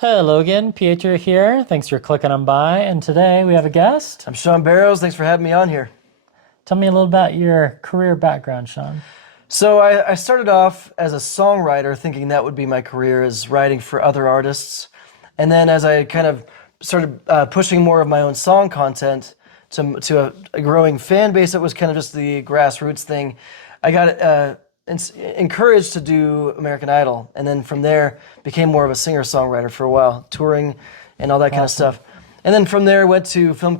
Hello again, Pietro here. Thanks for clicking on by. And today we have a guest. I'm Shaun Barrowes. Thanks for having me on here. Tell me a little about your career background, Shaun. So I started off as a songwriter, thinking that would be my career, as writing for other artists. And then as I kind of started pushing more of my own song content to a growing fan base, that was kind of just the grassroots thing. I got encouraged to do American Idol, and then from there became more of a singer-songwriter for a while, touring and all that kind of stuff. And then from there went to film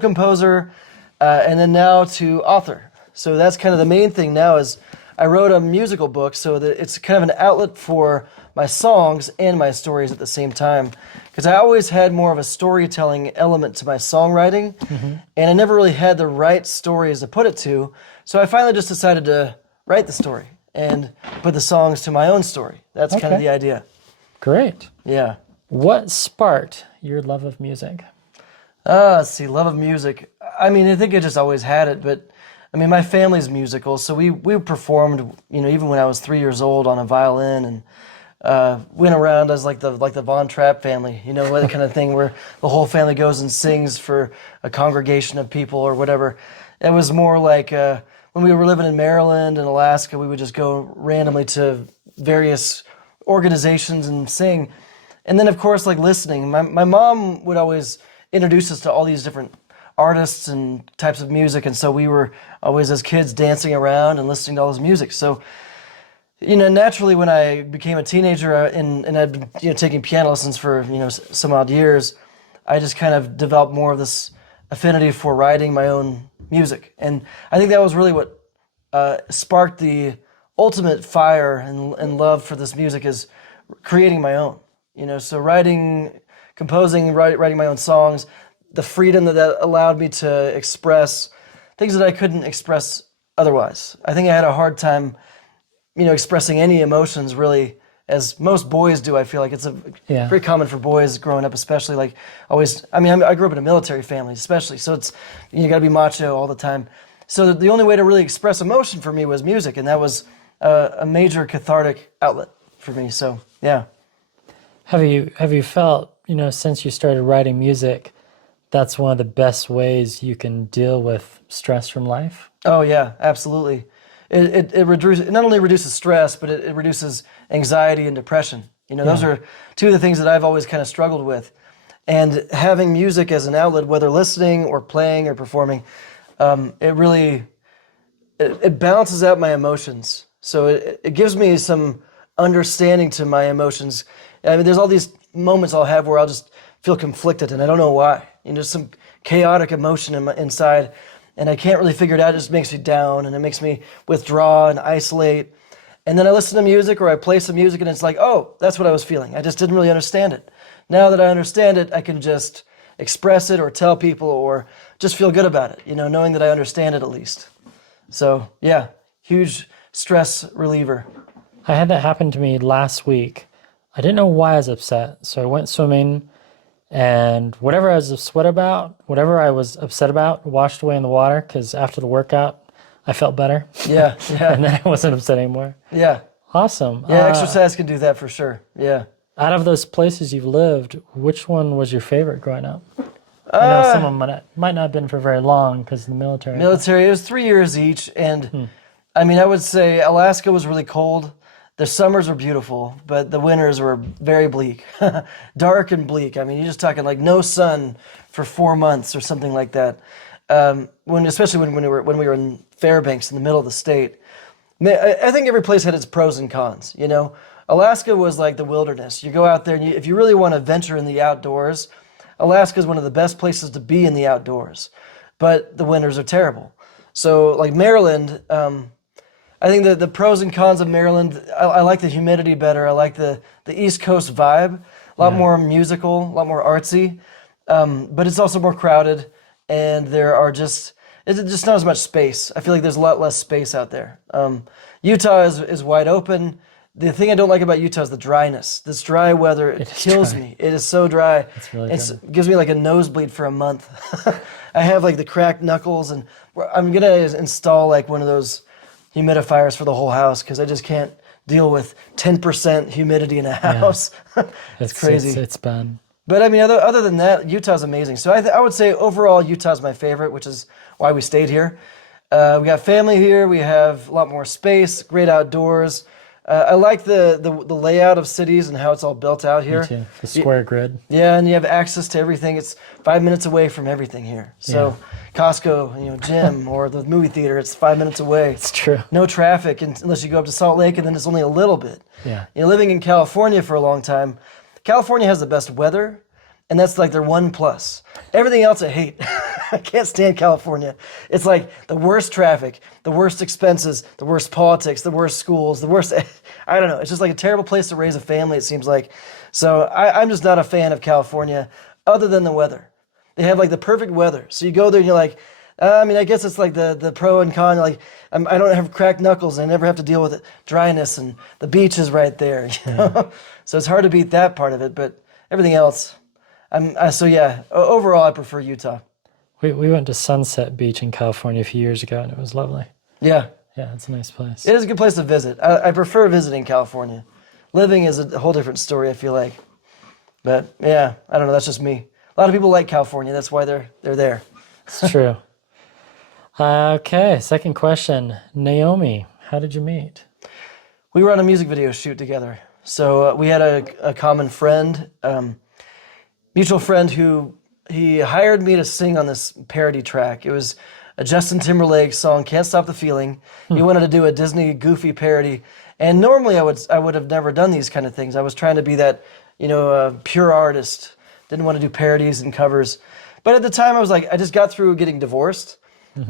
composer, and then now to author. So that's kind of the main thing now is I wrote a musical book, so that it's kind of an outlet for my songs and my stories at the same time. Because I always had more of a storytelling element to my songwriting, and I never really had the right stories to put it to. So I finally just decided to write the story and put the songs to my own story. That's kind of the idea. Great. Yeah. What sparked your love of music? Let's see, love of music. I mean, I think I just always had it, but I mean, my family's musical, so we performed, even when I was 3 years old on a violin, and went around as like the Von Trapp family, that kind of thing where the whole family goes and sings for a congregation of people or whatever. It was more like when we were living in Maryland and Alaska, we would just go randomly to various organizations and sing. And then, of course, like listening. My mom would always introduce us to all these different artists and types of music, and so we were always, as kids, dancing around and listening to all this music. So, naturally, when I became a teenager and I'd been, taking piano lessons for, some odd years, I just kind of developed more of this affinity for writing my own music. And I think that was really what sparked the ultimate fire and love for this music, is creating my own. So writing, composing, writing my own songs, the freedom that allowed me to express things that I couldn't express otherwise. I think I had a hard time, expressing any emotions really, as most boys do. I feel like it's very common for boys growing up, especially like always. I mean, I grew up in a military family, especially, so it's you got to be macho all the time. So the only way to really express emotion for me was music, and that was a major cathartic outlet for me. So yeah. Have you felt, since you started writing music, that's one of the best ways you can deal with stress from life? Oh yeah, absolutely. It not only reduces stress, but it reduces anxiety and depression. Those are two of the things that I've always kind of struggled with. And having music as an outlet, whether listening or playing or performing, it really balances out my emotions. So it gives me some understanding to my emotions. I mean, there's all these moments I'll have where I'll just feel conflicted, and I don't know why. Some chaotic emotion inside, and I can't really figure it out. It just makes me down, and it makes me withdraw and isolate. And then I listen to music, or I play some music, and it's like, oh, that's what I was feeling. I just didn't really understand it. Now that I understand it, I can just express it or tell people or just feel good about it, knowing that I understand it at least. So yeah, huge stress reliever. I had that happen to me last week. I didn't know why I was upset, so I went swimming, and whatever I was upset about washed away in the water, because after the workout, I felt better. Yeah. And then I wasn't upset anymore. Yeah. Awesome. Yeah, exercise can do that for sure. Yeah. Out of those places you've lived, which one was your favorite growing up? I know some of them might not have been for very long because of the military. Military, it was 3 years each, and I mean, I would say Alaska was really cold. The summers were beautiful, but the winters were very bleak, dark and bleak. I mean, you're just talking like no sun for 4 months or something like that. Especially when we were in Fairbanks in the middle of the state. I think every place had its pros and cons. Alaska was like the wilderness. You go out there, and if you really want to venture in the outdoors, Alaska is one of the best places to be in the outdoors. But the winters are terrible. So like Maryland. I think the pros and cons of Maryland, I like the humidity better. I like the East Coast vibe, a lot more musical, a lot more artsy, but it's also more crowded, and it's just not as much space. I feel like there's a lot less space out there. Utah is wide open. The thing I don't like about Utah is the dryness. This dry weather, it kills me. It is so dry. It's really dry. It gives me like a nosebleed for a month. I have like the cracked knuckles, and I'm going to install like one of those humidifiers for the whole house, because I just can't deal with 10% humidity in a house. It's crazy. It's bad. But I mean, other than that, Utah's amazing. So I would say overall, Utah's my favorite, which is why we stayed here. We got family here. We have a lot more space, great outdoors. I like the layout of cities and how it's all built out here. Me too. The square grid. Yeah, and you have access to everything. It's 5 minutes away from everything here. So Costco, gym, or the movie theater, it's 5 minutes away. It's true. No traffic unless you go up to Salt Lake, and then it's only a little bit. Yeah. Living in California for a long time, California has the best weather, and that's like their one plus. Everything else I hate. I can't stand California. It's like the worst traffic, the worst expenses, the worst politics, the worst schools, the worst, I don't know. It's just like a terrible place to raise a family, it seems like. So I'm just not a fan of California other than the weather. They have like the perfect weather. So you go there and you're like, I guess it's like the pro and con. Like, I don't have cracked knuckles and I never have to deal with it. Dryness, and the beach is right there. So it's hard to beat that part of it, but everything else, overall I prefer Utah. We went to Sunset Beach in California a few years ago, and it was lovely. Yeah. Yeah, it's a nice place. It is a good place to visit. I prefer visiting California. Living is a whole different story, I feel like. But yeah, I don't know, that's just me. A lot of people like California, that's why they're there. It's true. Okay, second question. Naomi, how did you meet? We were on a music video shoot together. So we had a common friend, mutual friend who he hired me to sing on this parody track. It was a Justin Timberlake song, Can't Stop the Feeling. He wanted to do a Disney goofy parody. And normally I would have never done these kind of things. I was trying to be that, pure artist. Didn't want to do parodies and covers. But at the time I was like, I just got through getting divorced.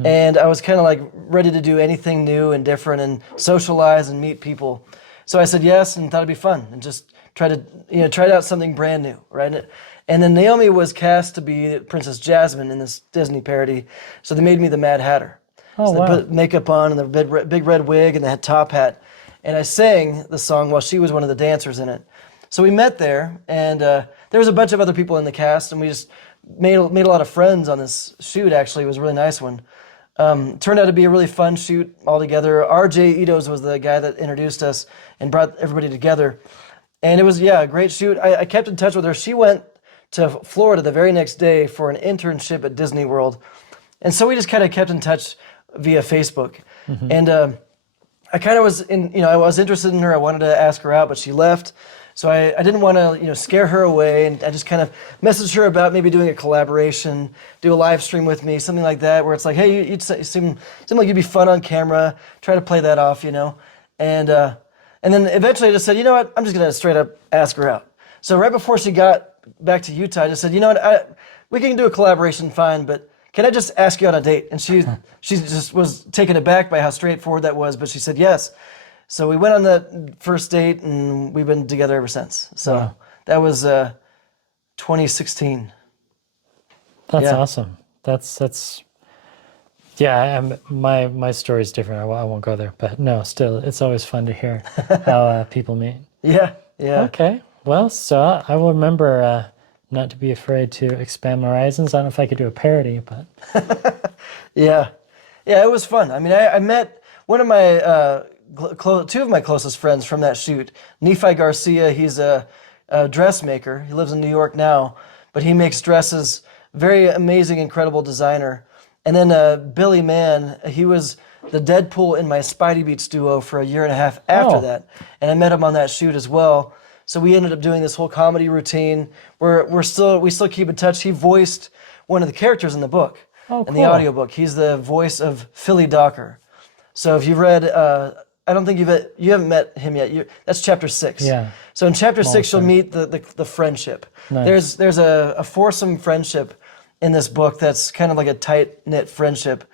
And I was kind of like ready to do anything new and different and socialize and meet people. So I said yes and thought it'd be fun and just try out something brand new, right? And then Naomi was cast to be Princess Jasmine in this Disney parody, so they made me the Mad Hatter. Oh, so wow. they put makeup on and the big red wig and the top hat, and I sang the song while she was one of the dancers in it. So we met there, and there was a bunch of other people in the cast, and we just made a lot of friends on this shoot. Actually, it was a really nice one. Turned out to be a really fun shoot altogether. RJ Edos was the guy that introduced us and brought everybody together. And it was, a great shoot. I kept in touch with her. She went to Florida the very next day for an internship at Disney World. And so we just kind of kept in touch via Facebook. And I kind of was I was interested in her. I wanted to ask her out, but she left. So I didn't want to, scare her away, and I just kind of messaged her about maybe doing a collaboration, do a live stream with me, something like that, where it's like, hey, you seem like you'd be fun on camera. Try to play that off, And then eventually I just said, you know what, I'm just going to straight up ask her out. So right before she got back to Utah, I just said, you know what, we can do a collaboration, fine, but can I just ask you on a date? And she just was taken aback by how straightforward that was, but she said yes. So we went on that first date, and we've been together ever since. So that was 2016. That's awesome. That's my story's different. I won't go there, but no, still, it's always fun to hear how people meet. Yeah. Okay. Well, so I will remember not to be afraid to expand my horizons. I don't know if I could do a parody, but Yeah, it was fun. I mean, I met one of my two of my closest friends from that shoot. Nephi Garcia, he's a dressmaker. He lives in New York now, but he makes dresses. Very amazing, incredible designer. And then Billy Mann, he was the Deadpool in my Spidey Beats duo for a year and a half after that. And I met him on that shoot as well. So we ended up doing this whole comedy routine. We still keep in touch. He voiced one of the characters in the book, in the audiobook. He's the voice of Philly Docker. So if you've read, I don't think you haven't met him yet. That's chapter 6. Yeah. So in chapter 6, you'll meet the friendship. Nice. There's a foursome friendship in this book that's kind of like a tight-knit friendship.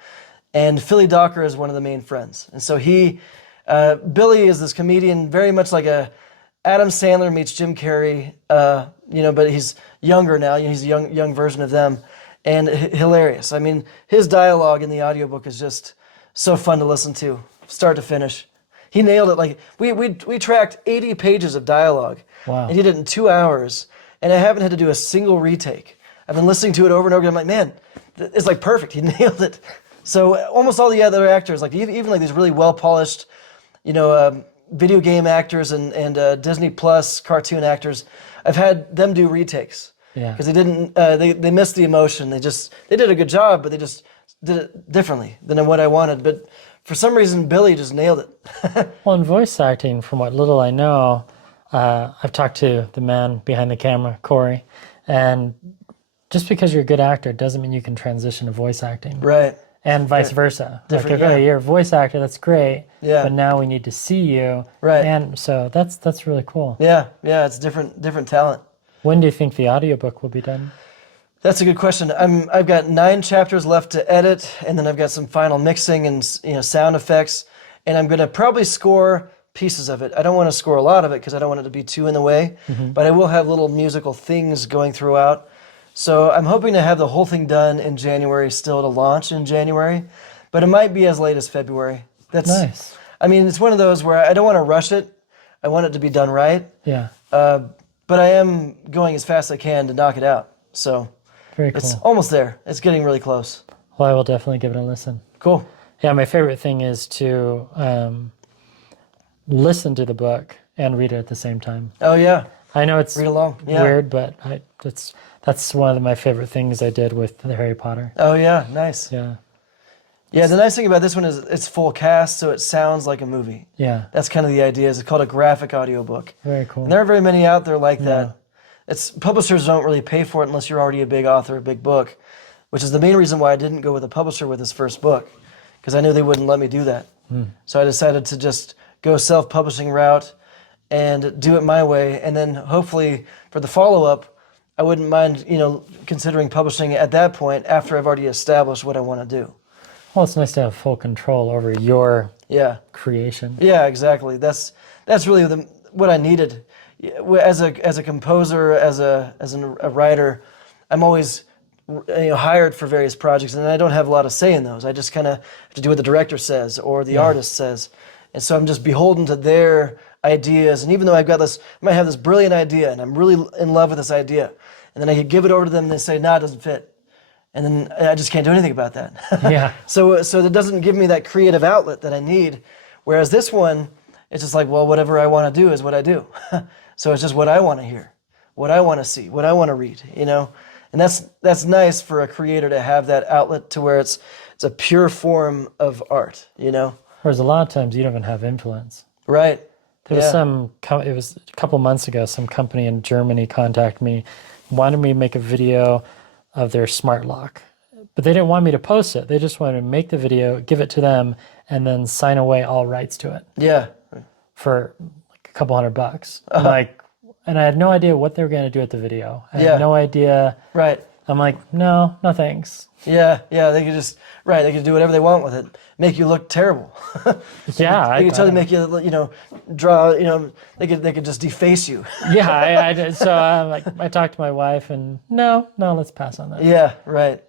And Philly Docker is one of the main friends. And so Billy is this comedian, very much like a Adam Sandler meets Jim Carrey, but he's younger now. He's a young version of them, and hilarious. I mean, his dialogue in the audiobook is just so fun to listen to, start to finish. He nailed it. Like we tracked 80 pages of dialogue, Wow. and he did it in 2 hours, and I haven't had to do a single retake. I've been listening to it over and over again. I'm like, man, it's like perfect. He nailed it. So almost all the other actors, like even like these really well polished, video game actors and Disney Plus cartoon actors, I've had them do retakes. Yeah. Because they didn't, they missed the emotion. They did a good job, but they just did it differently than what I wanted. But for some reason, Billy just nailed it. Well, in voice acting, from what little I know, I've talked to the man behind the camera, Corey, and just because you're a good actor doesn't mean you can transition to voice acting. Right. And vice versa. Different, like, okay, yeah. you're a voice actor, that's great. Yeah. But now we need to see you. Right. And so that's really cool. Yeah, it's different talent. When do you think the audiobook will be done? That's a good question. I've got 9 chapters left to edit, and then I've got some final mixing and sound effects, and I'm going to probably score pieces of it. I don't want to score a lot of it because I don't want it to be too in the way, but I will have little musical things going throughout. So I'm hoping to have the whole thing done in January, still to launch in January, but it might be as late as February. That's Nice. I mean, it's one of those where I don't want to rush it. I want it to be done right. Yeah. But I am going as fast as I can to knock it out. So Very cool. it's almost there. It's getting really close. Well, I will definitely give it a listen. Cool. Yeah, my favorite thing is to listen to the book and read it at the same time. Oh, yeah. I know it's Read along. Yeah. weird, but that's one of my favorite things I did with the Harry Potter. Oh, yeah. Nice. Yeah. Yeah, the nice thing about this one is it's full cast, so it sounds like a movie. Yeah. That's kind of the idea. It's called a graphic audiobook. Very cool. And there aren't very many out there like that. Publishers don't really pay for it unless you're already a big author, a big book, which is the main reason why I didn't go with a publisher with this first book, because I knew they wouldn't let me do that. So I decided to just go self-publishing route and do it my way, and then hopefully for the follow-up, I wouldn't mind, considering publishing at that point after I've already established what I want to do. Well, it's nice to have full control over your creation. Yeah, exactly. That's really what I needed. As a composer, as a writer, I'm always hired for various projects, and I don't have a lot of say in those. I just kind of have to do what the director says or the artist says, and so I'm just beholden to their ideas. And even though I might have this brilliant idea, and I'm really in love with this idea, and then I could give it over to them, and they say, "No, it doesn't fit." And then I just can't do anything about that. Yeah. So that doesn't give me that creative outlet that I need. Whereas this one, it's just like, well, whatever I want to do is what I do. So it's just what I want to hear, what I want to see, what I want to read, And that's nice for a creator to have that outlet to where it's a pure form of art, Whereas a lot of times you don't even have influence. Right. There was it was a couple months ago, some company in Germany contacted me, wanted me to make a video of their smart lock. But they didn't want me to post it. They just wanted to make the video, give it to them, and then sign away all rights to it. Yeah. For like a couple $100. And I had no idea what they were going to do with the video. I had no idea. Right. I'm like, no thanks. Yeah, they could they could do whatever they want with it, make you look terrible. Yeah, they could totally make you, draw, they could just deface you. Yeah, I did. So I talked to my wife, and no, let's pass on that. Yeah, right.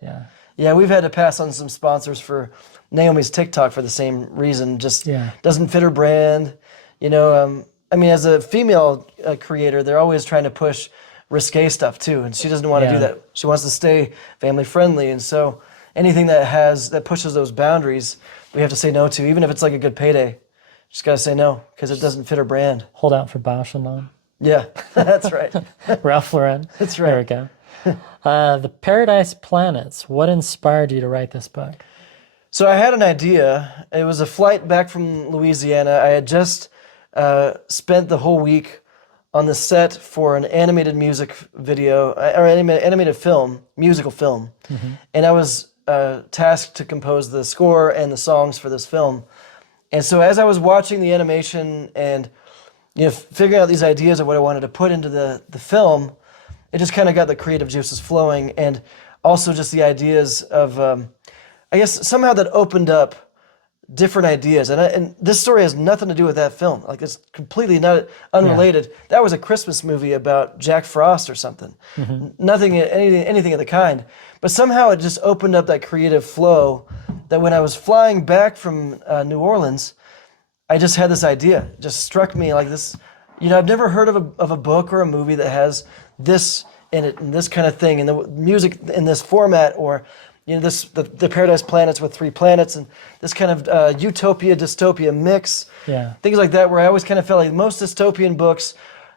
Yeah, we've had to pass on some sponsors for Naomi's TikTok for the same reason. Just doesn't fit her brand. As a female creator, they're always trying to push risque stuff too, and she doesn't want to do that. She wants to stay family friendly, and so anything that pushes those boundaries, we have to say no to, even if it's like a good payday. Just gotta say no because it doesn't fit her brand. Hold out for Bausch and Lomb. Yeah, that's right. Ralph Lauren. That's right. There we go. The Paradise Planets. What inspired you to write this book? So I had an idea. It was a flight back from Louisiana. I had just spent the whole week on the set for an animated music video, or animated film, musical film. And I was tasked to compose the score and the songs for this film. And so as I was watching the animation and figuring out these ideas of what I wanted to put into the film, it just kind of got the creative juices flowing, and also just the ideas of, I guess somehow that opened up different ideas. And this story has nothing to do with that film. Like, it's completely unrelated. That was a Christmas movie about Jack Frost or something. Anything of the kind. But somehow it just opened up that creative flow that when I was flying back from New Orleans, I just had this idea. It just struck me like this. I've never heard of a book or a movie that has this in it and this kind of thing and the music in this format, or the Paradise Planets with 3 planets, and this kind of utopia dystopia mix. Yeah. Things like that, where I always kind of felt like most dystopian books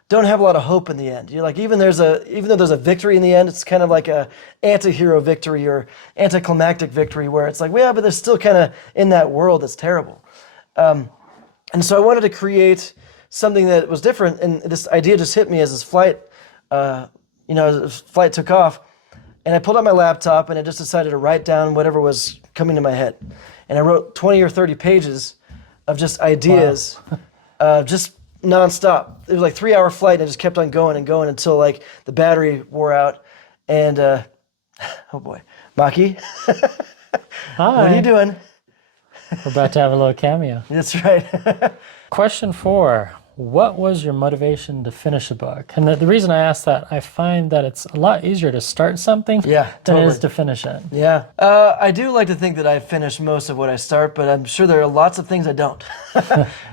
don't have a lot of hope in the end. You're like, even though there's a victory in the end, it's kind of like a anti-hero victory or anticlimactic victory, where it's like, well, yeah, but they're still kind of in that world that's terrible. And so I wanted to create something that was different, and this idea just hit me as this flight, as flight took off, and I pulled out my laptop and I just decided to write down whatever was coming to my head, and I wrote 20 or 30 pages of just ideas, just nonstop. It was like 3-hour flight, and I just kept on going and going until like the battery wore out, and oh boy, Maki, Hi. what are you doing? We're about to have a little cameo. That's right. Question 4. What was your motivation to finish a book? And the reason I ask that, I find that it's a lot easier to start something than it is to finish it. Yeah. I do like to think that I finish most of what I start, but I'm sure there are lots of things I don't.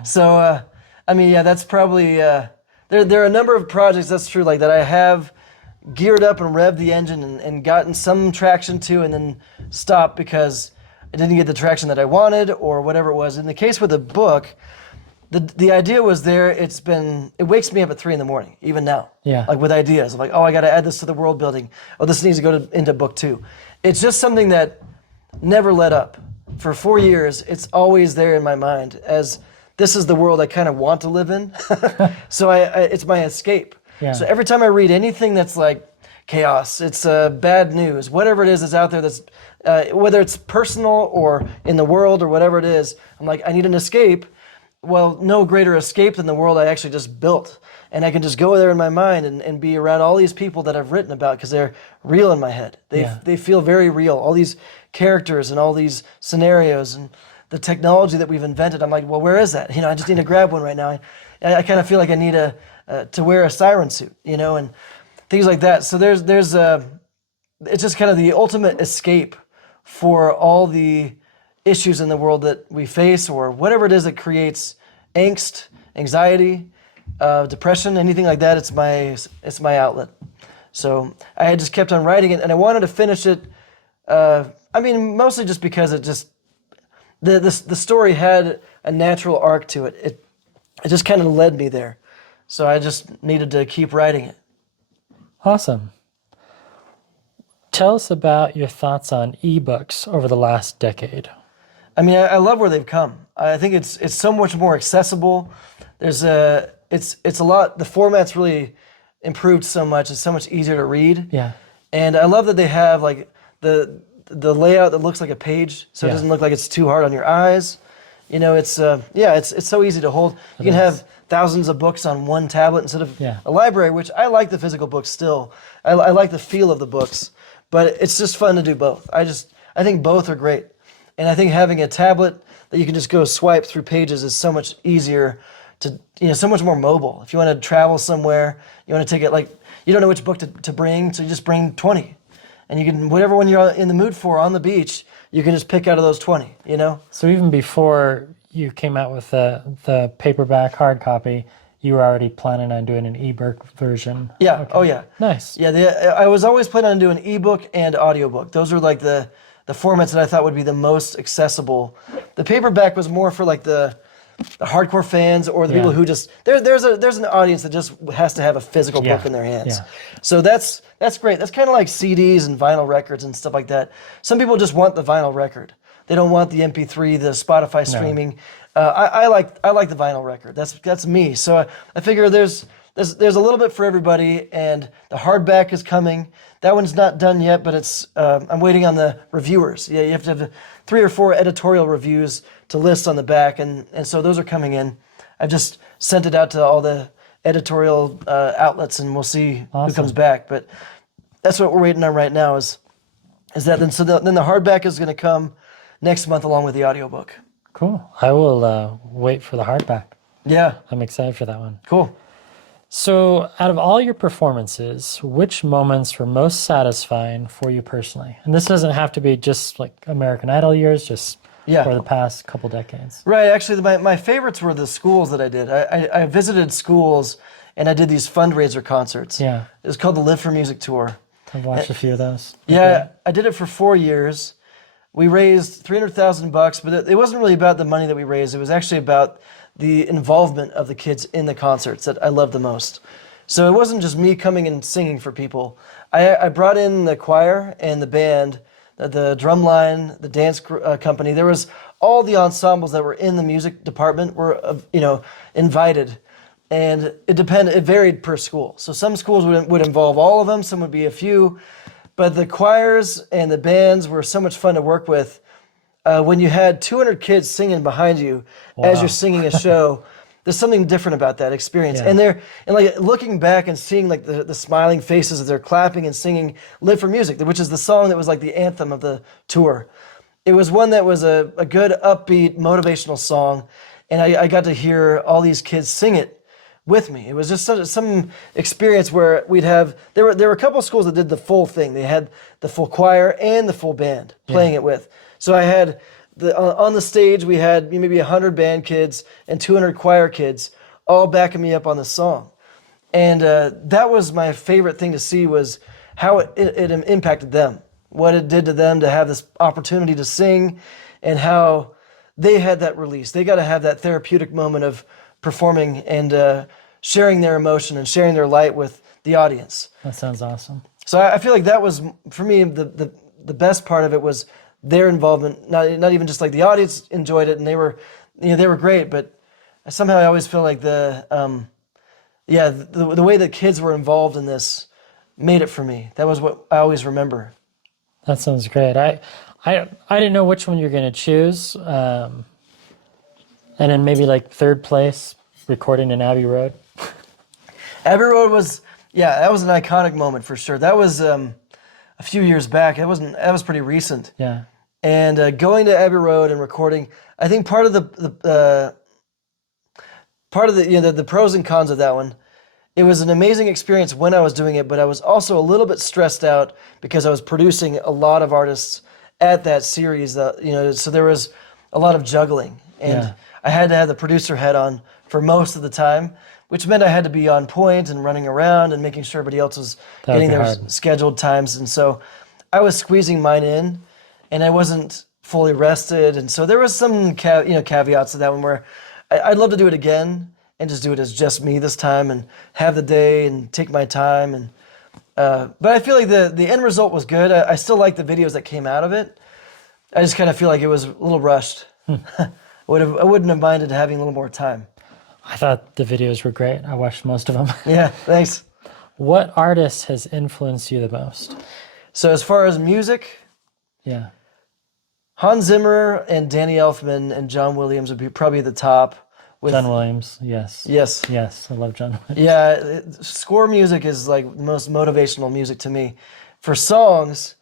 So, that's probably, there are a number of projects, that's true, like that I have geared up and revved the engine and gotten some traction to, and then stopped because I didn't get the traction that I wanted or whatever it was. In the case with the book, the idea was there. It wakes me up at 3 a.m, even now. Yeah. Like with ideas. I'm like, oh, I got to add this to the world building. Oh, this needs to go into book 2. It's just something that never let up. For 4 years, it's always there in my mind as this is the world I kind of want to live in. So it's my escape. Yeah. So every time I read anything that's like chaos, it's bad news, whatever it is that's out there, that's whether it's personal or in the world or whatever it is, I'm like, I need an escape. Well, no greater escape than the world I actually just built. And I can just go there in my mind and be around all these people that I've written about because they're real in my head. They feel very real. All these characters and all these scenarios and the technology that we've invented. I'm like, well, where is that? I just need to grab one right now. I kind of feel like I need to wear a siren suit, and things like that. So it's just kind of the ultimate escape for all the issues in the world that we face, or whatever it is that creates angst, anxiety, depression, anything like that. It's my outlet. So I had just kept on writing it, and I wanted to finish it. Mostly just because it just the story had a natural arc to it. It just kind of led me there. So I just needed to keep writing it. Awesome. Tell us about your thoughts on ebooks over the last decade. I love where they've come. I think it's so much more accessible. It's a lot. The format's really improved so much. It's so much easier to read. Yeah. And I love that they have like the layout that looks like a page, so it doesn't look like it's too hard on your eyes. It's so easy to hold. You can have thousands of books on one tablet instead of a library, which I like the physical books still. I like the feel of the books, but it's just fun to do both. I think both are great. And I think having a tablet that you can just go swipe through pages is so much easier to, so much more mobile. If you want to travel somewhere, you want to take it, like, you don't know which book to bring, so you just bring 20. And you can, whatever one you're in the mood for on the beach, you can just pick out of those 20, So even before you came out with the paperback hard copy, you were already planning on doing an ebook version. Yeah, okay. Oh yeah. Nice. Yeah, I was always planning on doing ebook and audiobook. Those are like the formats that I thought would be the most accessible. The paperback was more for like the hardcore fans or the people who just there's an audience that just has to have a physical book in their hands. Yeah. So that's great. That's kind of like CDs and vinyl records and stuff like that. Some people just want the vinyl record. They don't want the MP3, the Spotify streaming. I like the vinyl record. That's me. So I figure there's a little bit for everybody, and the hardback is coming. That one's not done yet, but it's I'm waiting on the reviewers. Yeah, you have to have 3 or 4 editorial reviews to list on the back, and so those are coming in. I've just sent it out to all the editorial outlets, and we'll see who comes back. But that's what we're waiting on right now is that then the hardback is going to come next month along with the audiobook. Cool. I will wait for the hardback. Yeah. I'm excited for that one. Cool. So out of all your performances, which moments were most satisfying for you personally? And this doesn't have to be just like American Idol years, just for the past couple decades. Right. Actually, my favorites were the schools that I did. I visited schools and I did these fundraiser concerts. Yeah. It was called the Live for Music Tour. I've watched a few of those. Yeah, I did it for 4 years. We raised $300,000, but it wasn't really about the money that we raised. It was actually about the involvement of the kids in the concerts that I loved the most. So it wasn't just me coming and singing for people. I brought in the choir and the band, the drum line, the dance company. There was all the ensembles that were in the music department were invited, and it varied per school. So some schools would involve all of them, some would be a few, but the choirs and the bands were so much fun to work with. When you had 200 kids singing behind you as you're singing a show, there's something different about that experience. Yeah. And like looking back and seeing like the smiling faces as they're clapping and singing "Live for Music," which is the song that was like the anthem of the tour. It was one that was a good, upbeat, motivational song, and I got to hear all these kids sing it with me. It was just some experience where there were a couple of schools that did the full thing. They had the full choir and the full band playing it with. So I had on the stage we had maybe 100 band kids and 200 choir kids all backing me up on the song, and that was my favorite thing to see, was how it impacted them, what it did to them to have this opportunity to sing, and how they had that release. They got to have that therapeutic moment of performing and sharing their emotion and sharing their light with the audience. That sounds awesome. So I feel like that was, for me, the best part of it was their involvement. Not even just like the audience enjoyed it and they were great, but somehow I always feel like the way that kids were involved in this made it for me. That was what I always remember. That sounds great. I didn't know which one you're going to choose. And then maybe like third place, recording in Abbey Road. Abbey Road that was an iconic moment for sure. That was a few years back. That was pretty recent. Yeah. And going to Abbey Road and recording, I think part of the pros and cons of that one, it was an amazing experience when I was doing it, but I was also a little bit stressed out because I was producing a lot of artists at that series. So there was a lot of juggling, and I had to have the producer hat on for most of the time, which meant I had to be on point and running around and making sure everybody else was getting their scheduled times. And so I was squeezing mine in, and I wasn't fully rested. And so there was some caveats to that one where I'd love to do it again and just do it as just me this time and have the day and take my time. And but I feel like the end result was good. I still like the videos that came out of it. I just kind of feel like it was a little rushed. I wouldn't have minded having a little more time. I thought the videos were great. I watched most of them. Yeah, thanks. What artist has influenced you the most? So as far as music, Yeah. Hans Zimmer and Danny Elfman and John Williams would be probably the top. John Williams, yes. Yes. Yes, I love John Williams. Yeah, score music is like the most motivational music to me. For songs,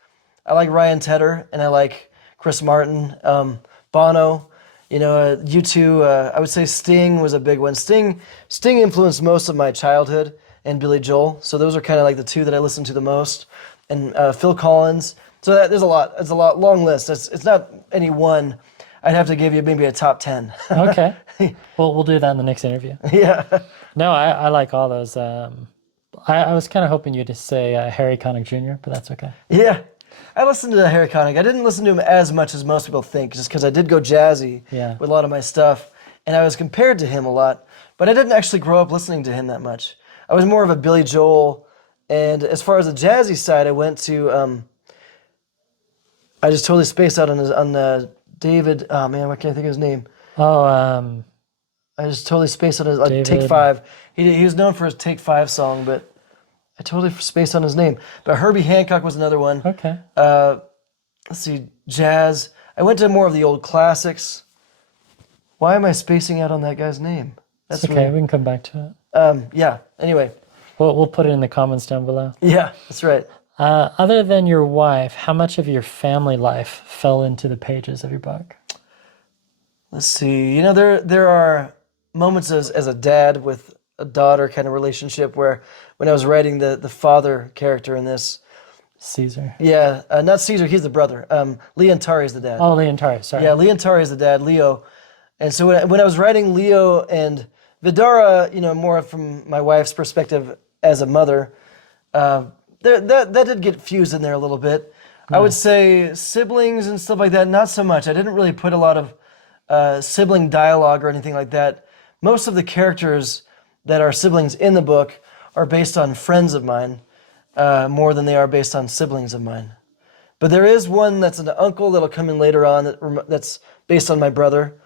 I like Ryan Tedder and I like Chris Martin, Bono. U2, I would say Sting was a big one. Sting influenced most of my childhood, and Billy Joel. So those are kind of like the two that I listened to the most. And Phil Collins. So there's a lot. It's a long list. It's not any one. I'd have to give you maybe a top 10. Okay. Well, we'll do that in the next interview. Yeah. No, I like all those. I was kind of hoping you to say Harry Connick Jr., but that's okay. Yeah. I listened to Harry Connick. I didn't listen to him as much as most people think, just because I did go jazzy with a lot of my stuff, and I was compared to him a lot, but I didn't actually grow up listening to him that much. I was more of a Billy Joel, and as far as the jazzy side, I went to, I just totally spaced out on David, oh man, why can't I think of his name? I just totally spaced on his, Take 5. He was known for his Take 5 song, but I totally spaced on his name. But Herbie Hancock was another one. Okay. Let's see, jazz. I went to more of the old classics. Why am I spacing out on that guy's name? That's okay. Weird. We can come back to it. Yeah. Anyway. We'll put it in the comments down below. Yeah, that's right. Other than your wife, how much of your family life fell into the pages of your book? Let's see. There are moments as a dad with a daughter kind of relationship where when I was writing the father character in this. Caesar. Yeah, not Caesar, he's the brother. Leontari is the dad. Oh, Leontari, sorry. Yeah, Leontari is the dad, Leo. And so when I was writing Leo and Vidara, more from my wife's perspective as a mother, that that did get fused in there a little bit. I would say siblings and stuff like that, not so much. I didn't really put a lot of sibling dialogue or anything like that. Most of the characters that are siblings in the book are based on friends of mine more than they are based on siblings of mine. But there is one that's an uncle that'll come in later on that's based on my brother.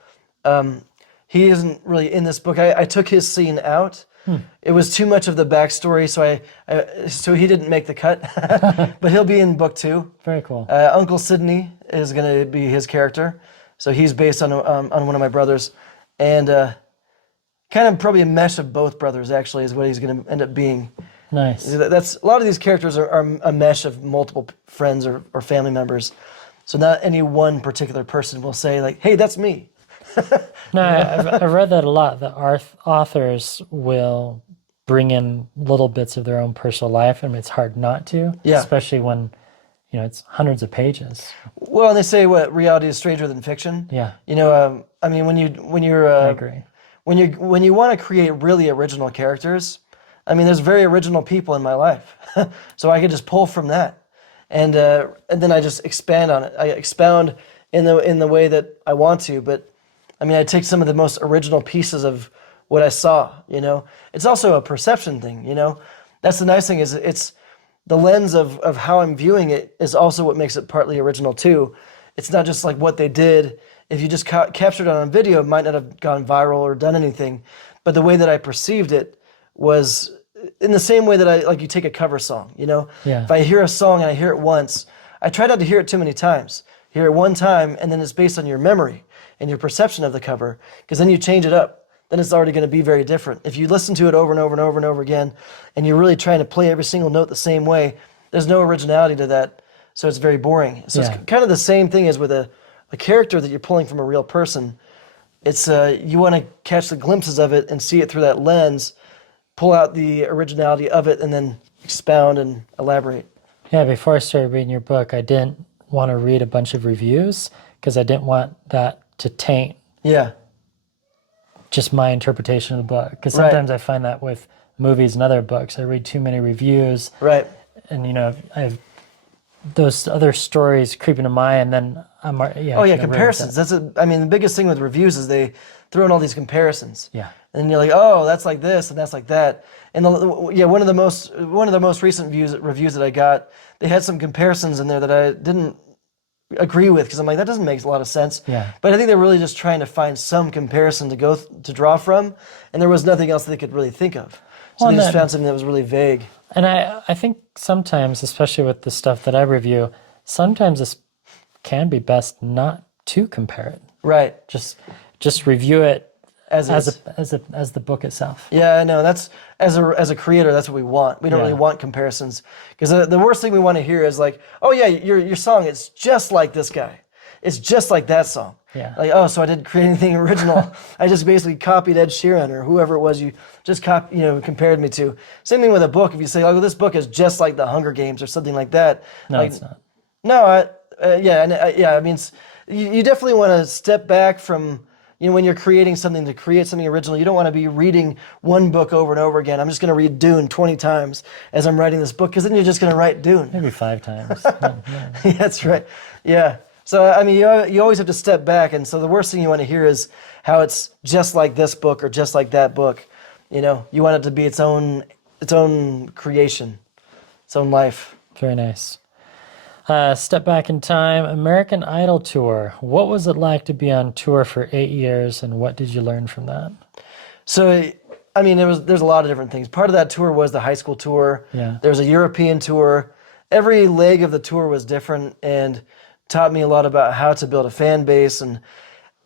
He isn't really in this book. I took his scene out. It was too much of the backstory, so he didn't make the cut. But he'll be in book 2. Very cool. Uncle Sidney is going to be his character. So he's based on one of my brothers. And kind of probably a mesh of both brothers, actually, is what he's going to end up being. Nice. That's a lot of these characters are a mesh of multiple friends or family members. So not any one particular person will say, like, hey, that's me. No, I've read that a lot. The authors will bring in little bits of their own personal life, and it's hard not to, especially when, it's hundreds of pages. Well, they say what reality is stranger than fiction. Yeah. I mean, when you're I agree. when you want to create really original characters, I mean, there's very original people in my life, so I could just pull from that, and then I just expand on it. I expound in the way that I want to, but I mean, I take some of the most original pieces of what I saw. It's also a perception thing. That's the nice thing is it's the lens of how I'm viewing it is also what makes it partly original too. It's not just like what they did. If you just captured it on video, it might not have gone viral or done anything, but the way that I perceived it was in the same way that you take a cover song. Yeah. If I hear a song and I hear it once, I try not to hear it too many times. Hear it one time, and then it's based on your memory and your perception of the cover, because then you change it up. Then it's already going to be very different. If you listen to it over and over and over and over again, and you're really trying to play every single note the same way, there's no originality to that, so it's very boring. So it's kind of the same thing as with a character that you're pulling from a real person. It's you want to catch the glimpses of it and see it through that lens, pull out the originality of it, and then expound and elaborate. Yeah, before I started reading your book, I didn't want to read a bunch of reviews because I didn't want that to taint just my interpretation of the book. Because sometimes I find that with movies and other books, I read too many reviews. Right. And, I have those other stories creep into and then I'm comparisons. The biggest thing with reviews is they throw in all these comparisons. Yeah. And you're like, oh, that's like this and that's like that. And one of the most recent reviews that I got, they had some comparisons in there that I didn't agree with, because I'm like, that doesn't make a lot of sense. Yeah. But I think they're really just trying to find some comparison to draw from, and there was nothing else they could really think of. So they just found something that was really vague. And I think sometimes, especially with the stuff that I review, sometimes this can be best not to compare it. Right. Just review it as the book itself. Yeah, I know. That's as a creator, that's what we want. We don't really want comparisons, because the worst thing we want to hear is like, oh yeah, your song, it's just like this guy. It's just like that song. Yeah. Like, oh, so I didn't create anything original. I just basically copied Ed Sheeran or whoever it was you just compared me to. Same thing with a book. If you say, oh, this book is just like The Hunger Games or something like that. No, it's not. No, I mean, you definitely want to step back from, when you're creating something, to create something original. You don't want to be reading one book over and over again. I'm just going to read Dune 20 times as I'm writing this book, because then you're just going to write Dune. Maybe 5 times. Yeah, that's right. Yeah. So, I mean, you always have to step back. And so the worst thing you want to hear is how it's just like this book or just like that book. You want it to be its own creation, its own life. Very nice. Step back in time, American Idol tour. What was it like to be on tour for 8 years, and what did you learn from that? So, I mean, there's a lot of different things. Part of that tour was the high school tour. Yeah. There was a European tour. Every leg of the tour was different and taught me a lot about how to build a fan base. And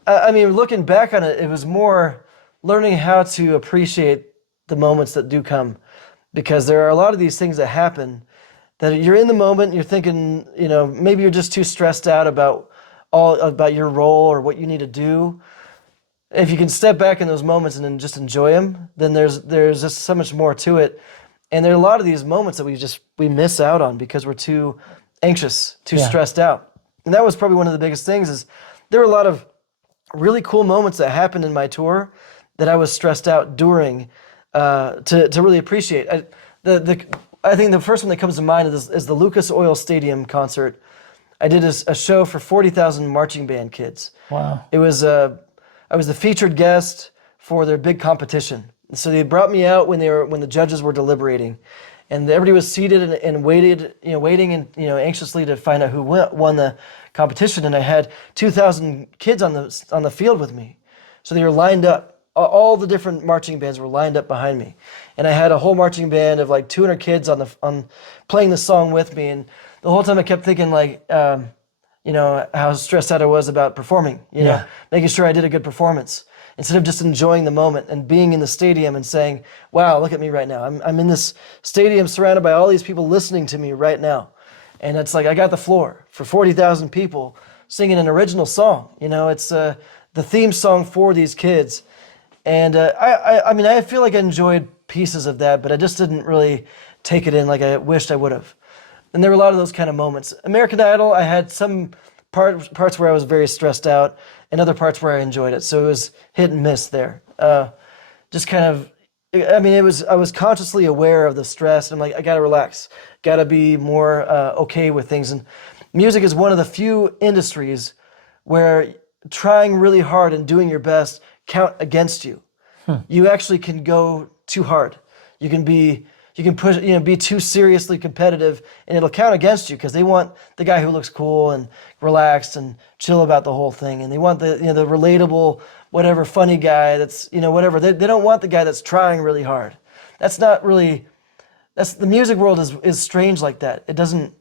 I mean, looking back on it, it was more learning how to appreciate the moments that do come, because there are a lot of these things that happen that you're in the moment, you're thinking, maybe you're just too stressed out about your role or what you need to do. If you can step back in those moments and then just enjoy them, then there's just so much more to it. And there are a lot of these moments that we miss out on because we're too anxious, too stressed out. And that was probably one of the biggest things, is there were a lot of really cool moments that happened in my tour that I was stressed out during to really appreciate. I think the first one that comes to mind is the Lucas Oil Stadium concert. I did a show for 40,000 marching band kids. Wow. It was I was the featured guest for their big competition. So they brought me out when the judges were deliberating, and everybody was seated and waiting and anxiously to find out who won the competition. And I had 2,000 kids on the field with me, so they were lined up. All the different marching bands were lined up behind me, and I had a whole marching band of like 200 kids on playing the song with me. And the whole time I kept thinking like, how stressed out I was about performing. Making sure I did a good performance instead of just enjoying the moment and being in the stadium and saying, "Wow, look at me right now. I'm in this stadium surrounded by all these people listening to me right now," and it's like I got the floor for 40,000 people singing an original song. It's the theme song for these kids. And I feel like I enjoyed pieces of that, but I just didn't really take it in like I wished I would have. And there were a lot of those kind of moments. American Idol, I had some parts where I was very stressed out and other parts where I enjoyed it. So it was hit and miss there. Just kind of, I was consciously aware of the stress. And I'm like, I got to relax, got to be more okay with things. And music is one of the few industries where trying really hard and doing your best count against you. You actually can go too hard. You can push, be too seriously competitive, and it'll count against you because they want the guy who looks cool and relaxed and chill about the whole thing, and they want the the relatable, whatever, funny guy that's whatever. They don't want the guy that's trying really hard. That's not really. That's the music world is strange like that. It doesn't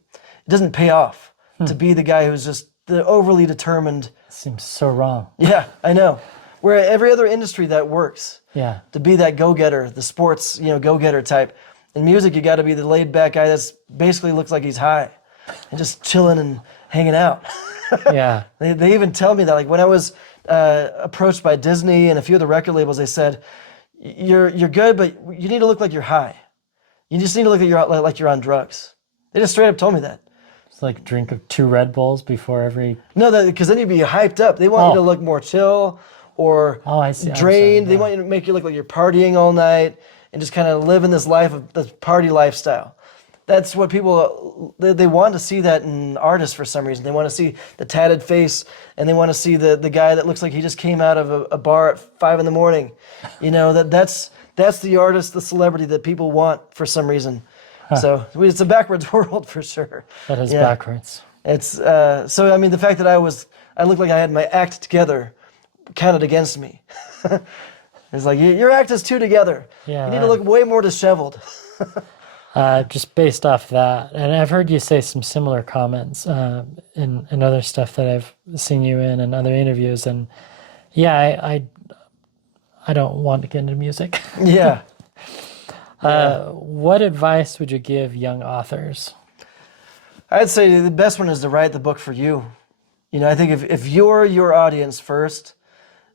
pay off to be the guy who's just the overly determined. Seems so wrong. Yeah, I know. Where every other industry that works. Yeah. To be that go-getter, the sports, go-getter type. In music, you got to be the laid-back guy that's basically looks like he's high and just chilling and hanging out. Yeah. They even tell me that, like when I was approached by Disney and a few of the record labels, they said, "You're good, but you need to look like you're high. You just need to look like you're on drugs." They just straight up told me that. It's like drink of 2 Red Bulls before every. No, because then you'd be hyped up. They want you to look more chill or I see. drained. They want you to make you look like you're partying all night and just kind of living this life of this party lifestyle. That's what people, they want to see that in artists for some reason. They want to see the tatted face, and they want to see the guy that looks like he just came out of a bar at 5 a.m. That's the artist, the celebrity that people want for some reason. So it's a backwards world for sure. That is backwards. It's so the fact that I looked like I had my act together counted against me. It's like your act is too together. Yeah, you need to look way more disheveled. Just based off that, and I've heard you say some similar comments in other stuff that I've seen you in and other interviews, and I don't want to get into music. Yeah. What advice would you give young authors? I'd say the best one is to write the book for you. I think if you're your audience first,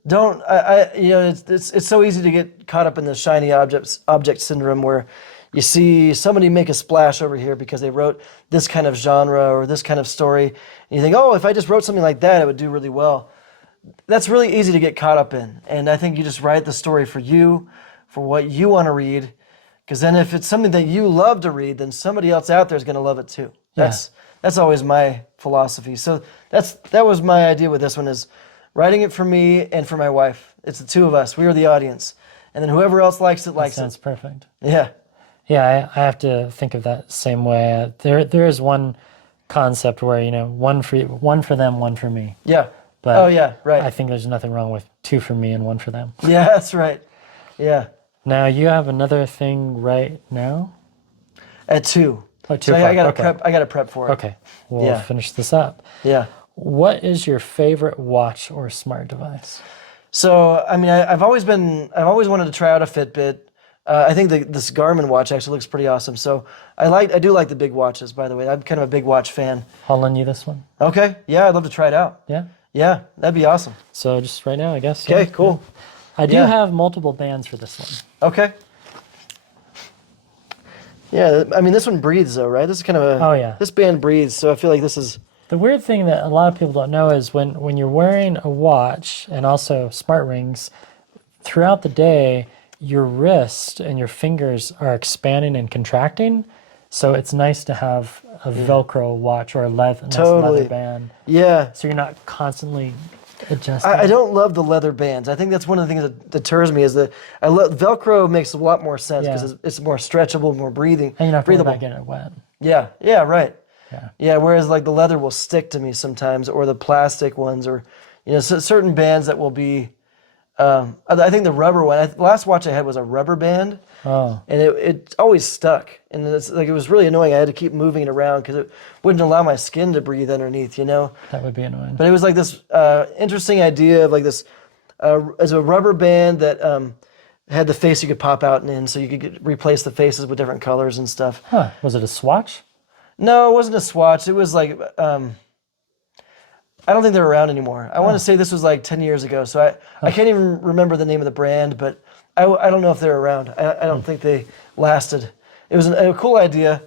don't. It's so easy to get caught up in the shiny object syndrome where you see somebody make a splash over here because they wrote this kind of genre or this kind of story, and you think, oh, if I just wrote something like that, it would do really well. That's really easy to get caught up in, and I think you just write the story for you, for what you want to read, because then if it's something that you love to read, then somebody else out there is going to love it too. That's always my philosophy. So that was my idea with this one, is writing it for me and for my wife. It's the two of us. We are the audience, and then whoever else likes it likes it. Sounds perfect. Yeah. Yeah, I have to think of that same way. There is one concept where one for them, one for me. Yeah. But right. I think there's nothing wrong with 2 for me and 1 for them. Yeah, that's right. Yeah. Now you have another thing right now. At 2. Oh, 2 so I got to prep. I got to prep for it. Okay, we'll finish this up. Yeah. What is your favorite watch or smart device? So I've always wanted to try out a Fitbit. I think this Garmin watch actually looks pretty awesome. So I do like the big watches, by the way. I'm kind of a big watch fan. I'll lend you this one. Okay. Yeah, I'd love to try it out. Yeah? Yeah, that'd be awesome. So just right now, I guess. Okay, cool. I do have multiple bands for this one. Okay. Yeah, this one breathes though, right? This is kind of this band breathes, so I feel like this is... The weird thing that a lot of people don't know is when you're wearing a watch and also smart rings, throughout the day, your wrist and your fingers are expanding and contracting. So it's nice to have a Velcro watch or a nice Totally. leather band. Yeah. So you're not constantly adjusting. I don't love the leather bands. I think that's one of the things that deters me is that Velcro makes a lot more sense because Yeah. it's more stretchable, more breathing, And you don't have to worry breathable. about getting it wet. Yeah, yeah, right. Yeah. Yeah, whereas like the leather will stick to me sometimes, or the plastic ones, or certain bands that will be. I think the rubber one. The last watch I had was a rubber band, Oh, and it always stuck, and it's like it was really annoying. I had to keep moving it around because it wouldn't allow my skin to breathe underneath, that would be annoying. But it was like this interesting idea of like this as a rubber band that had the face you could pop out and in, so you could replace the faces with different colors and stuff. Huh. Was it a swatch? No, it wasn't a swatch. It was like I don't think they're around anymore. I want to say this was like 10 years ago, so I can't even remember the name of the brand, but I don't know if they're around. I don't think they lasted. It was a cool idea.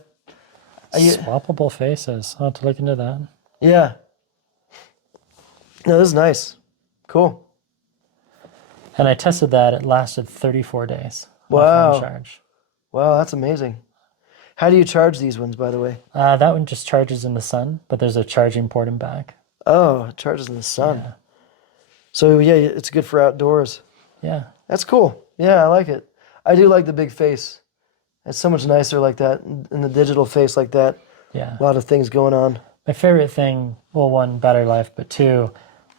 Swappable faces. I'll have to look into that. Yeah. No, this is nice. Cool. And I tested that. It lasted 34 days. Wow. On charge. Wow, that's amazing. How do you charge these ones, by the way? That one just charges in the sun, but there's a charging port in back. Oh, it charges in the sun. Yeah. So yeah, it's good for outdoors. Yeah. That's cool. Yeah, I like it. I do like the big face. It's so much nicer like that, in the digital face like that. Yeah. A lot of things going on. My favorite thing, well, one, battery life, but two,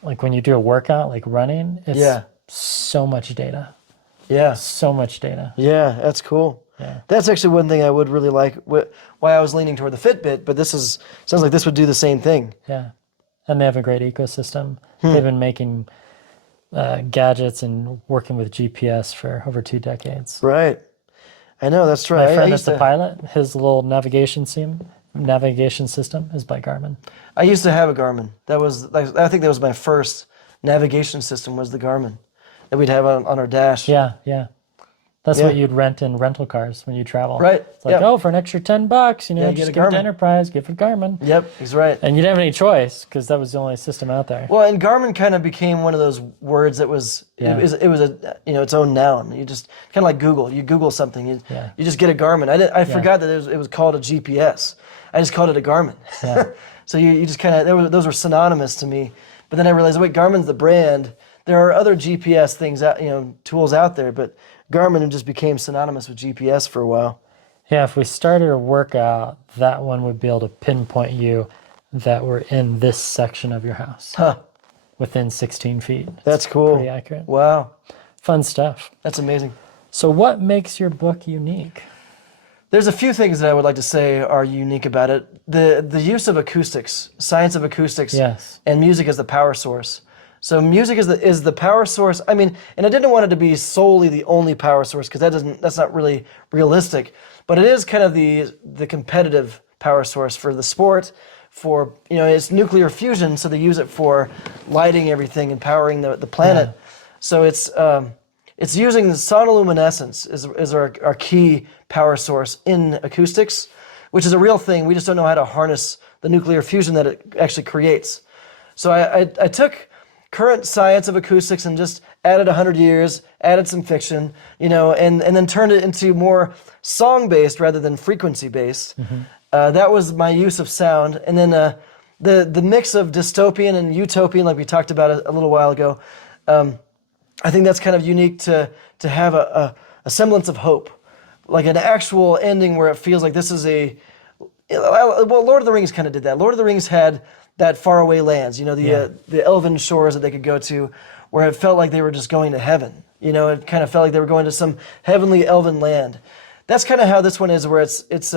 like when you do a workout, like running, it's so much data. Yeah. So much data. Yeah, that's cool. Yeah. That's actually one thing I would really like. Why I was leaning toward the Fitbit, but sounds like this would do the same thing. Yeah. And they have a great ecosystem. They've been making gadgets and working with GPS for over 2 decades. Right. I know, that's right. My friend used that's a pilot, his little navigation system is by Garmin. I used to have a Garmin. I think that was my first navigation system was the Garmin that we'd have on our dash. Yeah, yeah. That's Yeah. what you'd rent in rental cars when you travel. Right. It's like, Yep. for an extra $10, get just a give it to Garmin. Enterprise, give it Garmin. Yep, he's right. And you didn't have any choice because that was the only system out there. Well, and Garmin kind of became one of those words that was Yeah. it was a its own noun. You just kind of like Google. You Google something, you just get a Garmin. I forgot that it was called a GPS. I just called it a Garmin. Yeah. So you just kind of those were synonymous to me. But then I realized, wait, Garmin's the brand. There are other GPS things out, tools out there, but Garmin just became synonymous with GPS for a while. Yeah, if we started a workout, that one would be able to pinpoint you that we're in this section of your house. Huh. Within 16 feet. That's cool. Pretty accurate. Wow. Fun stuff. That's amazing. So what makes your book unique? There's a few things that I would like to say are unique about it. The use of acoustics, science of acoustics, Yes. and music as the power source. So music is the power source. I mean, and I didn't want it to be solely the only power source because that's not really realistic. But it is kind of the competitive power source for the sport. For it's nuclear fusion, so they use it for lighting everything and powering the planet. Yeah. So it's using the sonoluminescence is our key power source in acoustics, which is a real thing. We just don't know how to harness the nuclear fusion that it actually creates. So I took current science of acoustics and just added 100 years, added some fiction, and then turned it into more song-based rather than frequency-based. Mm-hmm. That was my use of sound. And then the mix of dystopian and utopian, like we talked about a little while ago, I think that's kind of unique to have a semblance of hope, like an actual ending where it feels like this is well, Lord of the Rings kind of did that. Lord of the Rings had that faraway lands, the elven shores that they could go to, where it felt like they were just going to heaven. It kind of felt like they were going to some heavenly elven land. That's kind of how this one is, where it's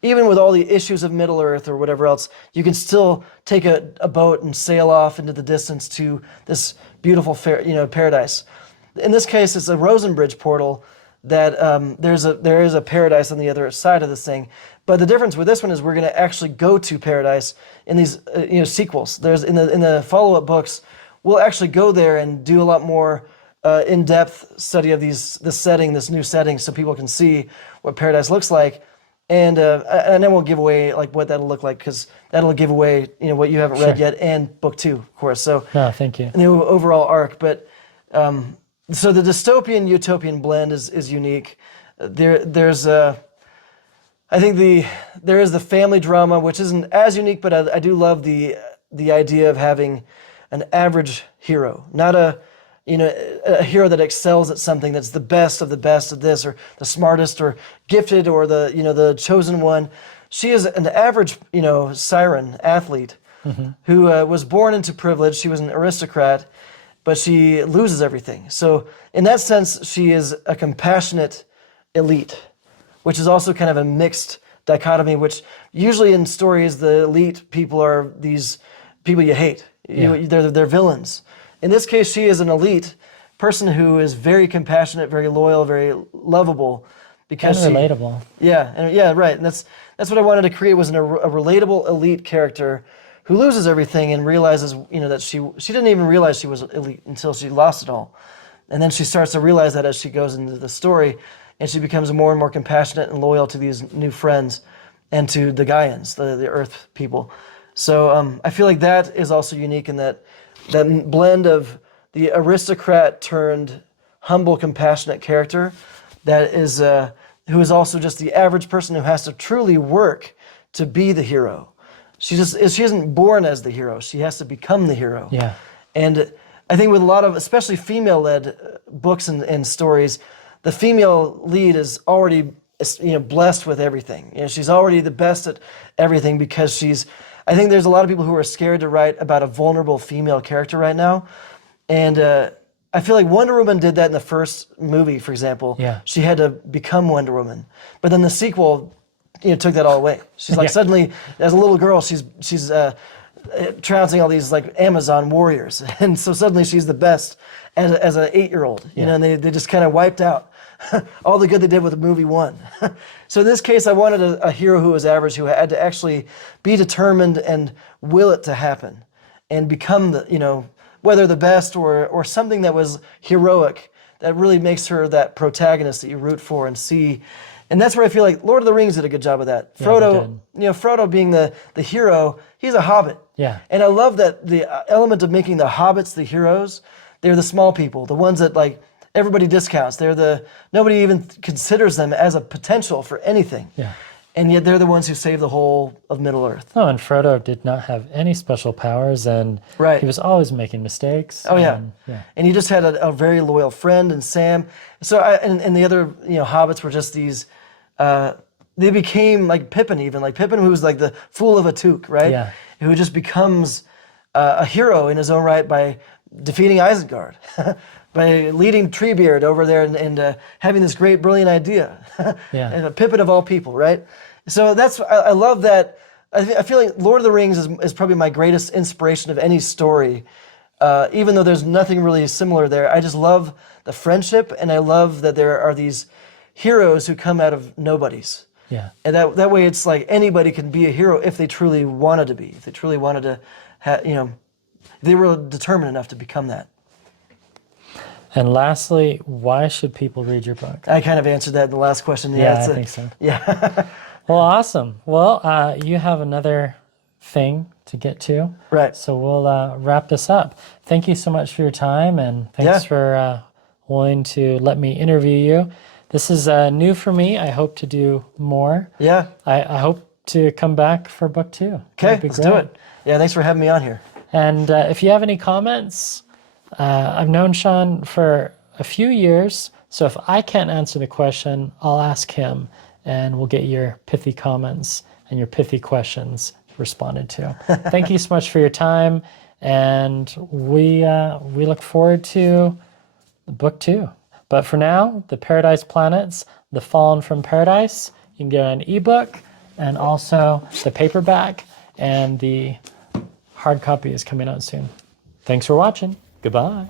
even with all the issues of Middle Earth or whatever else, you can still take a boat and sail off into the distance to this beautiful paradise. In this case, it's a Rosenbridge portal that there is a paradise on the other side of this thing. But the difference with this one is we're going to actually go to paradise in these sequels. There's in the follow-up books, we'll actually go there and do a lot more in-depth study of this new setting, so people can see what paradise looks like, and then we'll give away like what that'll look like, because that'll give away what you haven't read yet, and book 2, of course. So No, thank you. the overall arc, but so the dystopian utopian blend is unique. There's I think there is the family drama, which isn't as unique, but I do love the idea of having an average hero, not a hero that excels at something, that's the best of this, or the smartest, or gifted, or the chosen one. She is an average, siren athlete who was born into privilege. She was an aristocrat, but she loses everything. So in that sense, she is a compassionate elite, which is also kind of a mixed dichotomy, which usually in stories, the elite people are these people you hate. They're villains. In this case, she is an elite person who is very compassionate, very loyal, very lovable, because and relatable. Right. And that's what I wanted to create, was a relatable elite character who loses everything and realizes, that she didn't even realize she was elite until she lost it all, and then she starts to realize that as she goes into the story, and she becomes more and more compassionate and loyal to these new friends and to the Gaians, the Earth people. So I feel like that is also unique in that blend of the aristocrat turned humble, compassionate character that is who is also just the average person who has to truly work to be the hero. She isn't born as the hero. She has to become the hero. Yeah. And I think with a lot of, especially female-led books and stories, the female lead is already blessed with everything. She's already the best at everything because I think there's a lot of people who are scared to write about a vulnerable female character right now. And I feel like Wonder Woman did that in the first movie, for example. Yeah. She had to become Wonder Woman. But then the sequel, took that all away. She's like suddenly, as a little girl, she's trouncing all these like Amazon warriors. And so suddenly she's the best as an 8-year-old, and they just kind of wiped out all the good they did with movie 1. So in this case, I wanted a hero who was average, who had to actually be determined and will it to happen and become whether the best or something that was heroic that really makes her that protagonist that you root for and see. And that's where I feel like Lord of the Rings did a good job of that. Yeah, Frodo, Frodo being the hero, he's a hobbit. Yeah. And I love that the element of making the hobbits the heroes. They're the small people, the ones that like everybody discounts. Nobody even considers them as a potential for anything. Yeah. And yet they're the ones who save the whole of Middle Earth. Oh, and Frodo did not have any special powers, and he was always making mistakes. Oh, yeah. And he just had a very loyal friend, and Sam. So, and the other, hobbits were just these, they became like Pippin even. Like Pippin, who was like the fool of a toque, right? Yeah. Who just becomes a hero in his own right by defeating Isengard. By leading Treebeard over there and having this great, brilliant idea. And a Pippin of all people, right? So I love that. I feel like Lord of the Rings is probably my greatest inspiration of any story. Even though there's nothing really similar there, I just love the friendship, and I love that there are these heroes who come out of nobodies. Yeah. And that way it's like anybody can be a hero if they truly wanted to be, if they truly wanted to, if they were determined enough to become that. And lastly, why should people read your book? I kind of answered that in the last question. I think so. Yeah. Well, awesome. Well, you have another thing to get to. Right. So we'll wrap this up. Thank you so much for your time, and thanks for willing to let me interview you. This is new for me. I hope to do more. Yeah. I hope to come back for book 2. Okay, let's do it. Yeah, thanks for having me on here. And if you have any comments, I've known Shaun for a few years, so if I can't answer the question, I'll ask him, and we'll get your pithy comments and your pithy questions responded to. Thank you so much for your time, and we look forward to book 2. But for now, The Paradise Planets, The Fallen from Paradise, you can get an ebook, and also the paperback, and the hard copy is coming out soon. Thanks for watching. Goodbye.